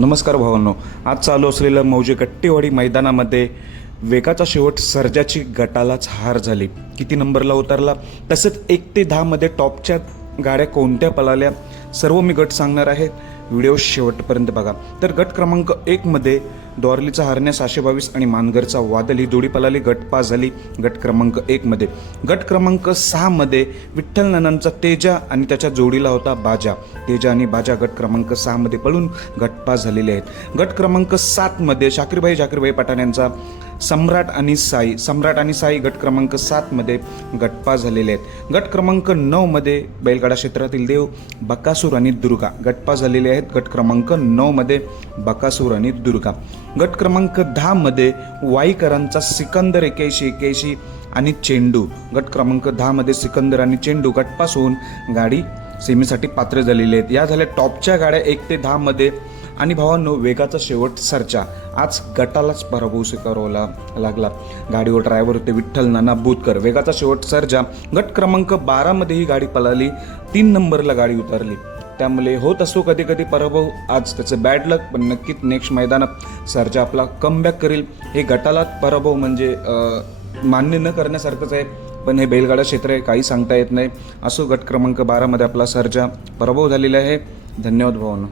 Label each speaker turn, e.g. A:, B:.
A: नमस्कार भावांनो. आज चालू असलेलं मौजे गट्टेवाडी मैदानामध्ये वेगाचा शेवट सर्जाची गटालाच हार झाली. किती नंबरला उतरला? तसंच एक ते दहामध्ये टॉपच्या गाड्या कोणत्या पळाल्या? सर्व मी गट सांगणार आहे. व्हिडिओ शेवटपर्यंत बघा. तर गट क्रमांक एकमध्ये द्वारलीचा हरण्या सहाशे बावीस आणि मानगरचा वादल ही जोडी पलाली गट झाली गट क्रमांक एकमध्ये गट क्रमांक सहामध्ये विठ्ठल नानांचा तेजा आणि त्याच्या जोडीला होता बाजा. तेजा आणि बाजा गट क्रमांक सहामध्ये पळून गटपास झालेले आहेत. गट क्रमांक सातमध्ये शाकीरबाई जाकीरबाई पठाण यांचा सम्राट आणि साई सम्राट आणि साई गट क्रमांक सातमध्ये गटपास झालेले आहेत. गट क्रमांक नऊमध्ये बैलगाडा क्षेत्रातील देव बकासूर आणि दुर्गा गटपास झालेले आहेत. गट क्रमांक नऊमध्ये बकासूर आणि दुर्गा. गट क्रमांक दहामध्ये वाईकरांचा सिकंदर एक्याऐंशी एक्याऐंशी आणि चेंडू. गट क्रमांक दहामध्ये सिकंदर आणि चेंडू गटपासून गाडी सेमीसाठी पात्र झालेली आहेत. या झाल्या टॉपच्या गाड्या एक ते दहामध्ये आणि भावांनो वेगाचा शेवट सरचा आज गटालाच पराभव स्वीकारावा लागला. गाडीवर ड्रायव्हर होते विठ्ठल नाना बुतकर. वेगाचा शेवट सरजा गट क्रमांक बारामध्ये ही गाडी पळाली. तीन नंबरला गाडी उतरली. त्यामुळे होत असतो कधी कधी पराभव आज त्याचं बॅड लक पण नक्कीच नेक्स्ट मैदानात सरजा आपला कमबॅक करेल. हे गटाला पराभव म्हणजे मान्य न करण्यासारखंच आहे पण हे बैलगाडा क्षेत्र आहे काही सांगता येत नाही. असो गट क्रमांक बारामध्ये आपला सरजा पराभव झालेला आहे. धन्यवाद भावना.